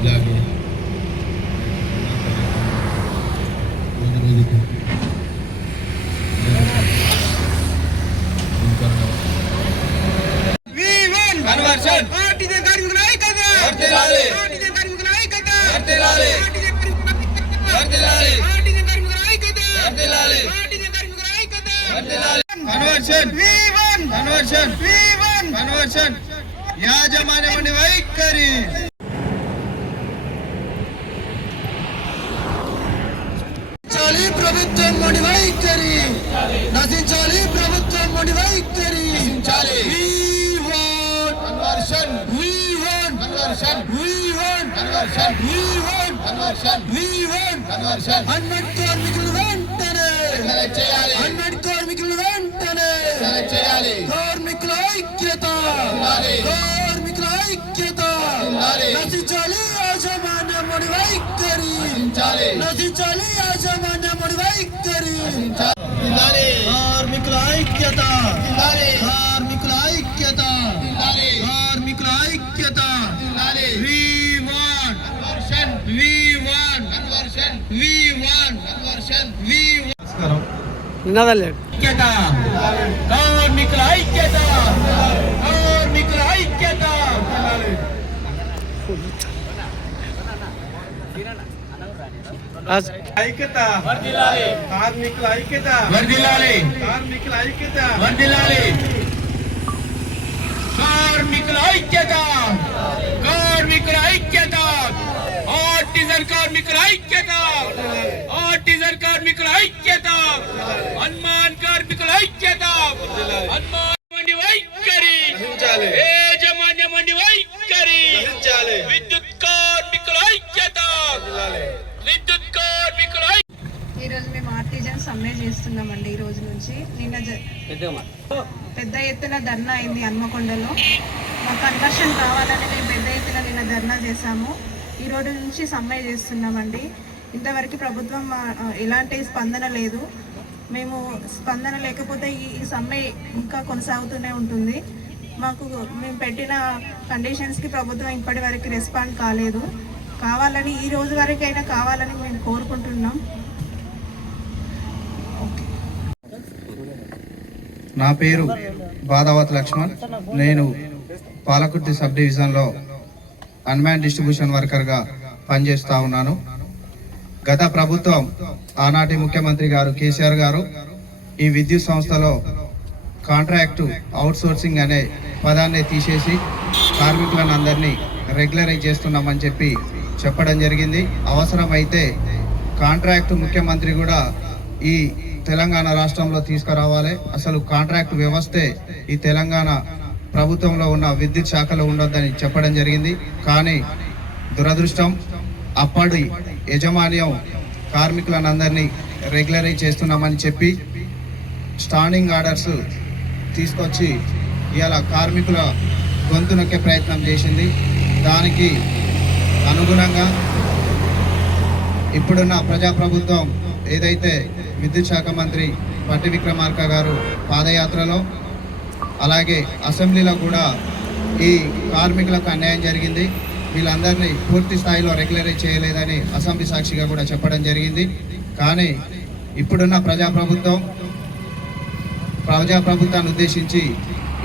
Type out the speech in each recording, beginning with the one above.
ఇలాగే యాజమాన్యమని వైఖరి ప్రభుత్వం మొండి వైఖరి నశించాలి ప్రభుత్వం మొండి వైఖరి అన్నట్టు కార్మికులు వెంటనే అన్నట్టు కార్మికులు వెంటనే కార్మికుల ఐక్యత కార్మికుల ఐక్యత నశించాలి యాజమాన్యముడి వైఖరి నశించాలి యాజమాన్యముడి వైఖరి కార్మికుల ఐక్యత కార్మికుల ఐక్యత కార్మికుల ఐక్యత కార్మికుల ఐక్యత కార్మికుల ఐక్యత ఐక్యత కార్మికుల ఐక్యత కార్మికుల ఐక్యత కార్మికుల ఐక్యత కార్మికుల ఐక్యత ఆర్టిజన్ కార్మికుల ఐక్యత ఆర్టిజన్ కార్మికుల ఐక్యత హనుమాన్ కార్మికుల ఐక్యత హనుమాన్ వైఖరి యాజమాన్యమండి వైఖరి విద్యుత్ కార్మికుల ఐక్యత విద్యుత్ కార్మికుల ఈరోజు మేము ఆర్టిజన్ సమ్మె చేస్తున్నామండి. ఈ రోజు నుంచి నిన్న పెద్ద ఎత్తున ధర్నా అయింది హన్మకొండలో. మా కన్వర్షన్ కావాలని మేము పెద్ద ఎత్తున నిన్న ధర్నా చేశాము. ఈ రోజు నుంచి సమ్మె చేస్తున్నామండి. ఇంతవరకు ప్రభుత్వం ఎలాంటి స్పందన లేదు. మేము స్పందన లేకపోతే ఈ సమ్మె ఇంకా కొనసాగుతూనే ఉంటుంది. మేము పెట్టిన కండిషన్స్కి ప్రభుత్వం ఇప్పటి వరకు రెస్పాండ్ కాలేదు. కావాలని ఈ రోజు వరకైనా కావాలని మేము కోరుకుంటున్నాం. నా పేరు బాదావత్ లక్ష్మణ్. నేను పాలకుర్తి సబ్ డివిజన్లో అన్మ్యాన్ డిస్ట్రిబ్యూషన్ వర్కర్గా పనిచేస్తూ ఉన్నాను. గత ప్రభుత్వం ఆనాటి ముఖ్యమంత్రి గారు కేసీఆర్ గారు ఈ విద్యుత్ సంస్థలో కాంట్రాక్టు అవుట్సోర్సింగ్ అనే పదాన్ని తీసేసి కార్మికులను అందరినీ రెగ్యులరైజ్ చేస్తున్నామని చెప్పడం జరిగింది. అవసరమైతే కాంట్రాక్టు ముఖ్యమంత్రి కూడా ఈ తెలంగాణ రాష్ట్రంలో తీసుకురావాలి. అసలు కాంట్రాక్టు వ్యవస్థే ఈ తెలంగాణ ప్రభుత్వంలో ఉన్న విద్యుత్ శాఖలో ఉండొద్దని చెప్పడం జరిగింది. కానీ దురదృష్టం, అప్పటి యాజమాన్యం కార్మికులను అందరినీ రెగ్యులరైజ్ చేస్తున్నామని చెప్పి స్టాండింగ్ ఆర్డర్స్ తీసుకొచ్చి ఇవాళ కార్మికుల గొంతు నొక్కే ప్రయత్నం చేసింది. దానికి అనుగుణంగా ఇప్పుడున్న ప్రజాప్రభుత్వం ఏదైతే విద్యుత్ శాఖ మంత్రి పట్టి విక్రమార్క గారు పాదయాత్రలో అలాగే అసెంబ్లీలో కూడా ఈ కార్మికులకు అన్యాయం జరిగింది, వీళ్ళందరినీ పూర్తి స్థాయిలో రెగ్యులరైజ్ చేయలేదని అసెంబ్లీ సాక్షిగా కూడా చెప్పడం జరిగింది. కానీ ఇప్పుడున్న ప్రజాప్రభుత్వాన్ని ఉద్దేశించి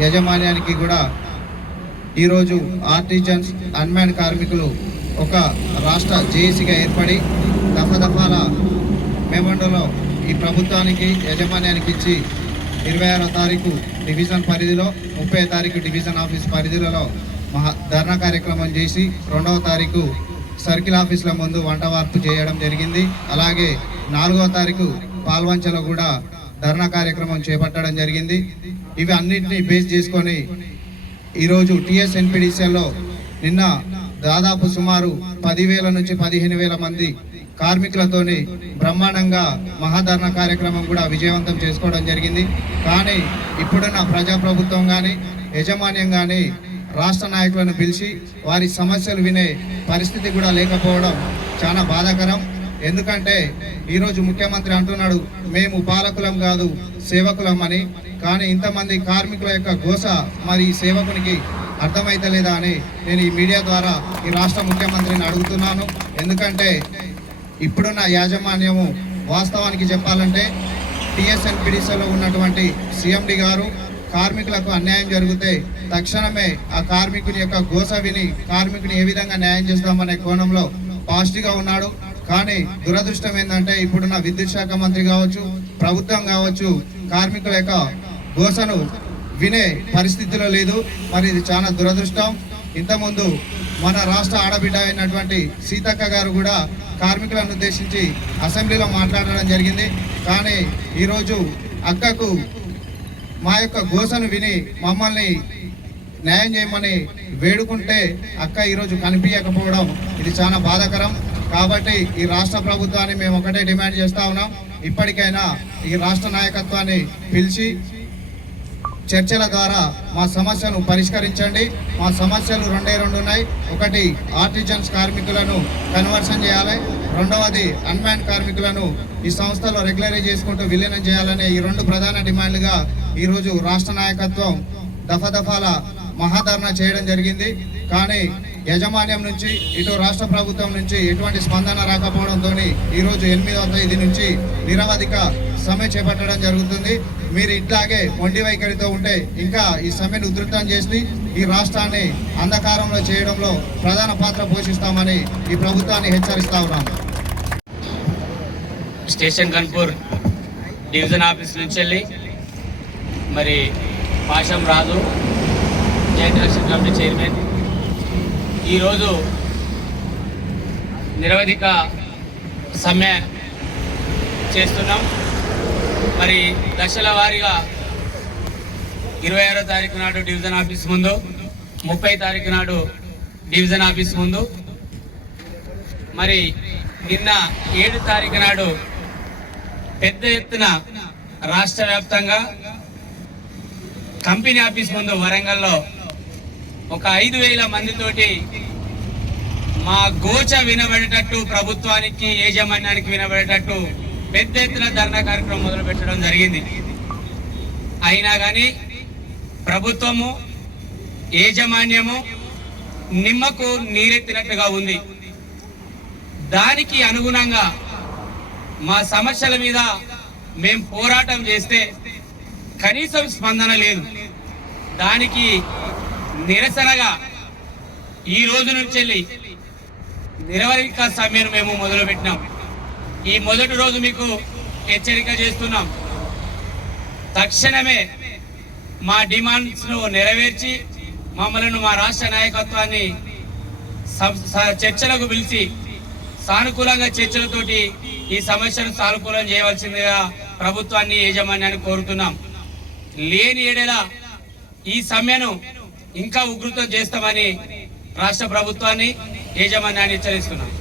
యాజమాన్యానికి కూడా ఈరోజు ఆర్టిజన్స్ అన్మ్యాన్ కార్మికులు ఒక రాష్ట్ర జేఏసీగా ఏర్పడి దఫాల మెమోండోలో ఈ ప్రభుత్వానికి యాజమాన్యానికి ఇచ్చి 26వ తారీఖు డివిజన్ పరిధిలో 30వ తారీఖు డివిజన్ ఆఫీస్ పరిధిలో ధర్నా కార్యక్రమం చేసి 2వ తారీఖు సర్కిల్ ఆఫీసుల ముందు వంటవార్పు చేయడం జరిగింది. అలాగే 4వ తారీఖు పాల్వంచలో కూడా ధర్నా కార్యక్రమం చేపట్టడం జరిగింది. ఇవి అన్నింటినీ బేస్ చేసుకొని ఈరోజు టీఎస్ఎన్పీడీసీలో నిన్న దాదాపు సుమారు 10,000 నుంచి 15,000 మంది కార్మికులతోని బ్రహ్మాండంగా మహాధర్నా కార్యక్రమం కూడా విజయవంతం చేసుకోవడం జరిగింది. కానీ ఇప్పుడున్న ప్రజాప్రభుత్వం కానీ యాజమాన్యం కానీ రాష్ట్ర నాయకులను పిలిచి వారి సమస్యలు వినే పరిస్థితి కూడా లేకపోవడం చాలా బాధాకరం. ఎందుకంటే ఈరోజు ముఖ్యమంత్రి అంటున్నాడు మేము పాలకులం కాదు సేవకులం అని. కానీ ఇంతమంది కార్మికుల యొక్క గోస మరి సేవకునికి అర్థమైతలేదా అని నేను ఈ మీడియా ద్వారా ఈ రాష్ట్ర ముఖ్యమంత్రిని అడుగుతున్నాను. ఎందుకంటే ఇప్పుడున్న యాజమాన్యము వాస్తవానికి చెప్పాలంటే టీఎస్ఎన్పిడిసిలో ఉన్నటువంటి సిఎండి గారు కార్మికులకు అన్యాయం జరిగితే తక్షణమే ఆ కార్మికుని యొక్క గోస విని కార్మికుని ఏ విధంగా న్యాయం చేస్తామనే కోణంలో పాజిటివ్గా ఉన్నాడు. కానీ దురదృష్టం ఏంటంటే ఇప్పుడున్న విద్యుత్ శాఖ మంత్రి కావచ్చు, ప్రభుత్వం కావచ్చు, కార్మికుల యొక్క గోసను వినే పరిస్థితిలో లేదు. మరి ఇది చాలా దురదృష్టం. ఇంతకుముందు మన రాష్ట్ర ఆడబిడ్డ అయినటువంటి సీతక్క గారు కూడా కార్మికులను ఉద్దేశించి అసెంబ్లీలో మాట్లాడడం జరిగింది. కానీ ఈరోజు అక్కకు మా యొక్క గోసను విని మమ్మల్ని న్యాయం చేయమని వేడుకుంటే అక్క ఈరోజు కనిపించకపోవడం ఇది చాలా బాధాకరం. కాబట్టి ఈ రాష్ట్ర ప్రభుత్వాన్ని మేము ఒకటే డిమాండ్ చేస్తా ఉన్నాం, ఇప్పటికైనా ఈ రాష్ట్ర నాయకత్వాన్ని పిలిచి చర్చల ద్వారా మా సమస్యను పరిష్కరించండి. మా సమస్యలు రెండు ఉన్నాయి. ఒకటి ఆర్టిజన్స్ కార్మికులను కన్వర్షన్ చేయాలి, రెండవది అన్మ్యాన్ కార్మికులను ఈ సంస్థలో రెగ్యులరైజ్ చేసుకుంటూ విలీనం చేయాలనే ఈ రెండు ప్రధాన డిమాండ్లుగా ఈరోజు రాష్ట్ర నాయకత్వం దఫాల మహాధర్నా చేయడం జరిగింది. కానీ యాజమాన్యం నుంచి ఇటు రాష్ట్ర ప్రభుత్వం నుంచి ఎటువంటి స్పందన రాకపోవడంతో ఈరోజు 8వ తేదీ నుంచి నిరవధిక సమ్మె చేపట్టడం జరుగుతుంది. మీరు ఇట్లాగే మొండి వైఖరితో ఉంటే ఇంకా ఈ సమ్మెను ఉధృతం చేసి ఈ రాష్ట్రాన్ని అంధకారంలో చేయడంలో ప్రధాన పాత్ర పోషిస్తామని ఈ ప్రభుత్వాన్ని హెచ్చరిస్తా ఉన్నాం. స్టేషన్ కన్పూర్ డివిజన్ ఆఫీస్ నుంచి వెళ్ళి మరి పాషం రాజు జాయింట్ ఎలక్షన్ కమిటీ చైర్మన్ ఈరోజు నిరవధిక సమ్మె చేస్తున్నాం. మరి దశల వారీగా 26వ తారీఖు నాడు డివిజన్ ఆఫీస్ ముందు, 30వ తారీఖు నాడు డివిజన్ ఆఫీస్ ముందు, మరి నిన్న 7వ తారీఖు నాడు పెద్ద ఎత్తున రాష్ట్ర వ్యాప్తంగా కంపెనీ ఆఫీస్ ముందు వరంగల్లో ఒక 5,000 మందితోటి మా గోచ వినబడేటట్టు, ప్రభుత్వానికి యాజమాన్యానికి వినబడేటట్టు పెద్ద ఎత్తున ధర్నా కార్యక్రమం మొదలు పెట్టడం జరిగింది. అయినా కానీ ప్రభుత్వము యాజమాన్యము నిమ్మకు నీరెత్తినట్టుగా ఉంది. దానికి అనుగుణంగా మా సమస్యల మీద మేము పోరాటం చేస్తే కనీసం స్పందన లేదు. దానికి నిరసనగా ఈ రోజు నుంచి వెళ్ళి నిరవధిక సమ్మెను మేము మొదలుపెట్టినాం. ఈ మొదటి రోజు మీకు హెచ్చరిక చేస్తున్నాం, తక్షణమే మా డిమాండ్స్ను నెరవేర్చి మమ్మల్ని మా రాష్ట్ర నాయకత్వాన్ని చర్చలకు పిలిచి సానుకూలంగా చర్చలతోటి ఈ సమస్యను సానుకూలం చేయవలసిందిగా ప్రభుత్వాన్ని యాజమాన్యాన్ని కోరుతున్నాం. లేని ఏడల ఈ సమ్మెను ఇంకా ఉధృతం చేస్తామని రాష్ట్ర ప్రభుత్వాన్ని యాజమాన్యాన్ని హెచ్చరిస్తున్నాం.